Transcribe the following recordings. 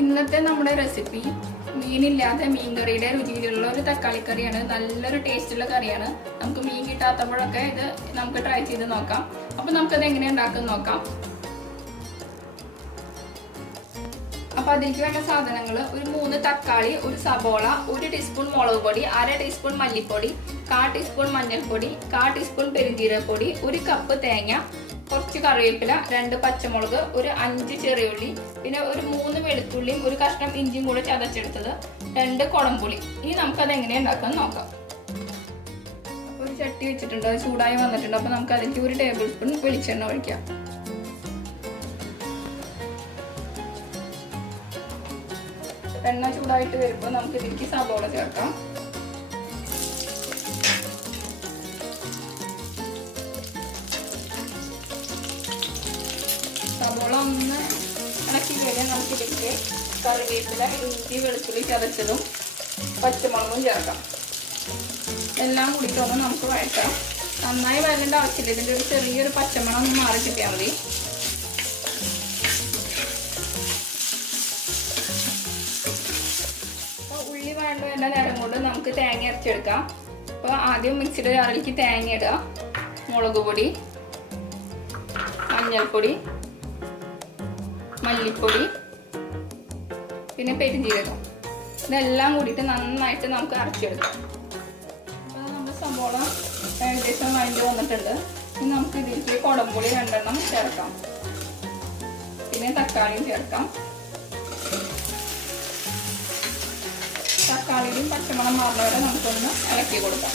ഇന്നത്തെ നമ്മുടെ റെസിപ്പി മീനില്ലാത്ത മീൻകറിയുടെ രുചിയിലുള്ള ഒരു തക്കാളി കറിയാണ്. നല്ലൊരു ടേസ്റ്റുള്ള കറിയാണ്. നമുക്ക് മീൻ കിട്ടാത്തപ്പോഴൊക്കെ ഇത് നമുക്ക് ട്രൈ ചെയ്ത് നോക്കാം. അപ്പോൾ നമുക്കത് എങ്ങനെ ഉണ്ടാക്കും നോക്കാം. അപ്പോൾ അതിലേക്ക് വേണ്ട സാധനങ്ങൾ: ഒരു 3 തക്കാളി, ഒരു സബോള, 1 ടീസ്പൂൺ മുളക് പൊടി, 1/2 ടീസ്പൂൺ മല്ലിപ്പൊടി, 1/4 ടീസ്പൂൺ മഞ്ഞൾപ്പൊടി, 1/4 ടീസ്പൂൺ പെരുംജീരകപ്പൊടി, 1 കപ്പ് തേങ്ങ, കുറച്ച് കറിവേപ്പില, 2 പച്ചമുളക്, ഒരു 5 ചെറിയുള്ളി, പിന്നെ ഒരു 3 വെളുത്തുള്ളിയും ഒരു കഷ്ണം ഇഞ്ചിയും കൂടെ ചതച്ചെടുത്തത്, 2 കുടംപുളി. ഇനി നമുക്കത് എങ്ങനെയാണ് ഉണ്ടാക്കാൻ നോക്കാം. അപ്പോൾ ഒരു ചട്ടി വെച്ചിട്ടുണ്ട്, അത് ചൂടായി വന്നിട്ടുണ്ട്. അപ്പോൾ നമുക്ക് അതിലേക്ക് 1 ടേബിൾ സ്പൂൺ വെളിച്ചെണ്ണ ഒഴിക്കാം. എണ്ണ ചൂടായിട്ട് വരുമ്പോൾ നമുക്ക് ഇതിലേക്ക് സബോള ചേർക്കാം. സബോള ഒന്ന് ഇളക്കി കഴിഞ്ഞാൽ നമുക്ക് ഇതിലേക്ക് കറിവേപ്പില, ഇഞ്ചി, വെളുത്തുള്ളി ചതച്ചതും പച്ചമുളകും ചേർക്കാം. എല്ലാം കൂടിയിട്ടൊന്ന് നമുക്ക് വഴറ്റാം. നന്നായി വരേണ്ട ആവശ്യമില്ല, ഇതിൻ്റെ ഒരു ചെറിയൊരു പച്ചമണം ഒന്ന് മാറി കിട്ടിയാൽ മതി. ഉള്ളി വഴണ്ട നേരം കൊണ്ട് നമുക്ക് തേങ്ങ അരച്ചെടുക്കാം. അപ്പോൾ ആദ്യം മിക്സിയുടെ ജാറിലേക്ക് തേങ്ങ ഇടുക, മുളക് പൊടി, മഞ്ഞൾപ്പൊടി, മല്ലിപ്പൊടി, പിന്നെ പെരുംജീരകം, ഇതെല്ലാം കൂടിയിട്ട് നന്നായിട്ട് നമുക്ക് അരച്ചെടുക്കാം. അപ്പോൾ നമ്മുടെ സബോള ഏകദേശം വഴണ്ടി വന്നിട്ടുണ്ട്. ഇനി നമുക്ക് ഇതിലേക്ക് കുടംപുളി 2 എണ്ണം ചേർക്കാം. പിന്നെ തക്കാളിയും ചേർക്കാം. തക്കാളിയും പച്ചമണം മാറുന്ന വരെ നമുക്കൊന്ന് ഇളക്കി കൊടുക്കാം.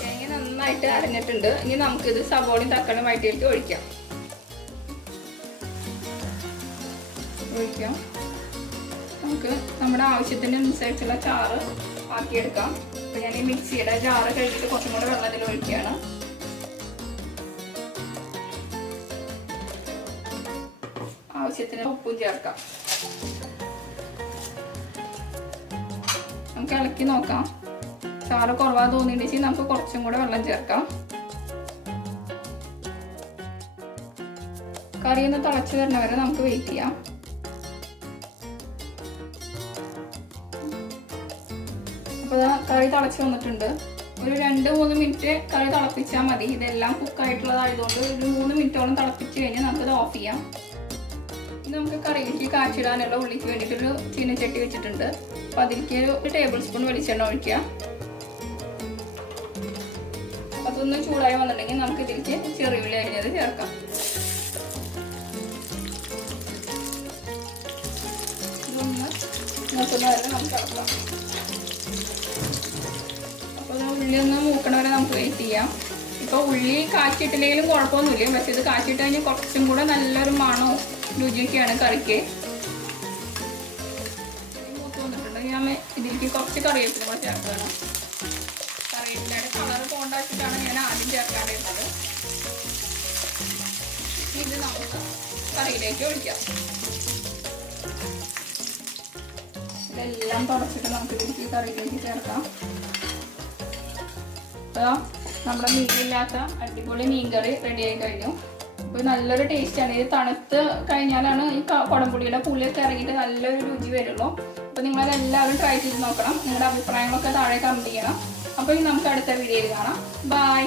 തേങ്ങ നന്നായിട്ട് അരഞ്ഞിട്ടുണ്ട്. ഇനി നമുക്കിത് സബോളയും തക്കാളിയും വഴറ്റിയിട്ട് ഒഴിക്കാം. നമുക്ക് നമ്മുടെ ആവശ്യത്തിനനുസരിച്ചുള്ള ചാറ് ആക്കിയെടുക്കാം. അപ്പോൾ ഞാൻ ഈ മിക്സിയുടെ ജാറ് കഴുകിയിട്ട് കുറച്ചും കൂടെ വെള്ളത്തിൽ ഒഴിക്കുകയാണ്. ആവശ്യത്തിന് ഉപ്പും ചേർക്കാം. നമുക്ക് ഇളക്കി നോക്കാം. ചാറ് കുറവാ തോന്നിയിട്ടുണ്ടെങ്കിൽ നമുക്ക് കുറച്ചും കൂടെ വെള്ളം ചേർക്കാം. കറി ഒന്ന് തിളച്ച് വരുന്ന വരെ നമുക്ക് വെയിറ്റ് ചെയ്യാം. അപ്പോൾ കറി തിളച്ച് വന്നിട്ടുണ്ട്. ഒരു 2-3 മിനിറ്റ് കറി തിളപ്പിച്ചാൽ മതി. ഇതെല്ലാം കുക്കായിട്ടുള്ളതായതുകൊണ്ട് ഒരു 3 മിനിറ്റോളം തിളപ്പിച്ച് കഴിഞ്ഞാൽ നമുക്കത് ഓഫ് ചെയ്യാം. നമുക്ക് കറിയിലേക്ക് കാച്ചിടാനുള്ള ഉള്ളിക്ക് വേണ്ടിയിട്ടൊരു ചീനച്ചട്ടി വെച്ചിട്ടുണ്ട്. അപ്പോൾ അതിലേക്ക് ഒരു ടേബിൾ സ്പൂൺ വെളിച്ചെണ്ണ ഒഴിക്കുക. അതൊന്ന് ചൂടായി വന്നിട്ടുണ്ടെങ്കിൽ നമുക്ക് ഇതിലേക്ക് ചെറിയുള്ളി അരിഞ്ഞത് ചേർക്കാം. ഇതൊന്ന് നോക്കുന്ന വരെ നമുക്ക് ഇളക്കാം. അപ്പോൾ ഉള്ളി ഒന്ന് മൂക്കണ വരെ നമുക്ക് വെയിറ്റ് ചെയ്യാം. ഇപ്പോൾ ഉള്ളി കാച്ചിട്ടില്ലെങ്കിലും കുഴപ്പമൊന്നുമില്ല, പക്ഷെ ഇത് കാച്ചിട്ട് കഴിഞ്ഞാൽ കുറച്ചും കൂടെ നല്ലൊരു മണവും രുചിയൊക്കെയാണ് കറിക്ക്. മൂത്ത് വന്നിട്ടുണ്ടെങ്കിൽ ഞാൻ ഇതിലേക്ക് കുറച്ച് കറിവേപ്പില കൂടെ ചേർക്കണം. കറിവേപ്പിലയുടെ കളർ പോണ്ടാച്ചിട്ടാണ് ഞാൻ ആദ്യം ചേർക്കാണ്ടിരുന്നത്. ഇത് നമുക്ക് കറിയിലേക്ക് ഒഴിക്കാം. ഇതെല്ലാം തുടച്ചിട്ട് നമുക്ക് ഇതിലേക്ക് കറിയിലേക്ക് ചേർക്കാം. അപ്പോൾ നമ്മുടെ മീനില്ലാത്ത അടിപൊളി മീൻ കറി റെഡിയായി കഴിഞ്ഞു. അപ്പോൾ നല്ലൊരു ടേസ്റ്റാണ്. ഇത് തണുത്ത് കഴിഞ്ഞാലാണ് ഈ കുടംപുളിയുടെ പുളിയൊക്കെ ഇറങ്ങിയിട്ട് നല്ലൊരു രുചി വരുള്ളൂ. അപ്പോൾ നിങ്ങളതെല്ലാവരും ട്രൈ ചെയ്ത് നോക്കണം. നിങ്ങളുടെ അഭിപ്രായങ്ങളൊക്കെ താഴെ കമൻറ്റ് ചെയ്യണം. അപ്പോൾ നമുക്ക് അടുത്ത വീഡിയോയിൽ കാണാം. ബൈ.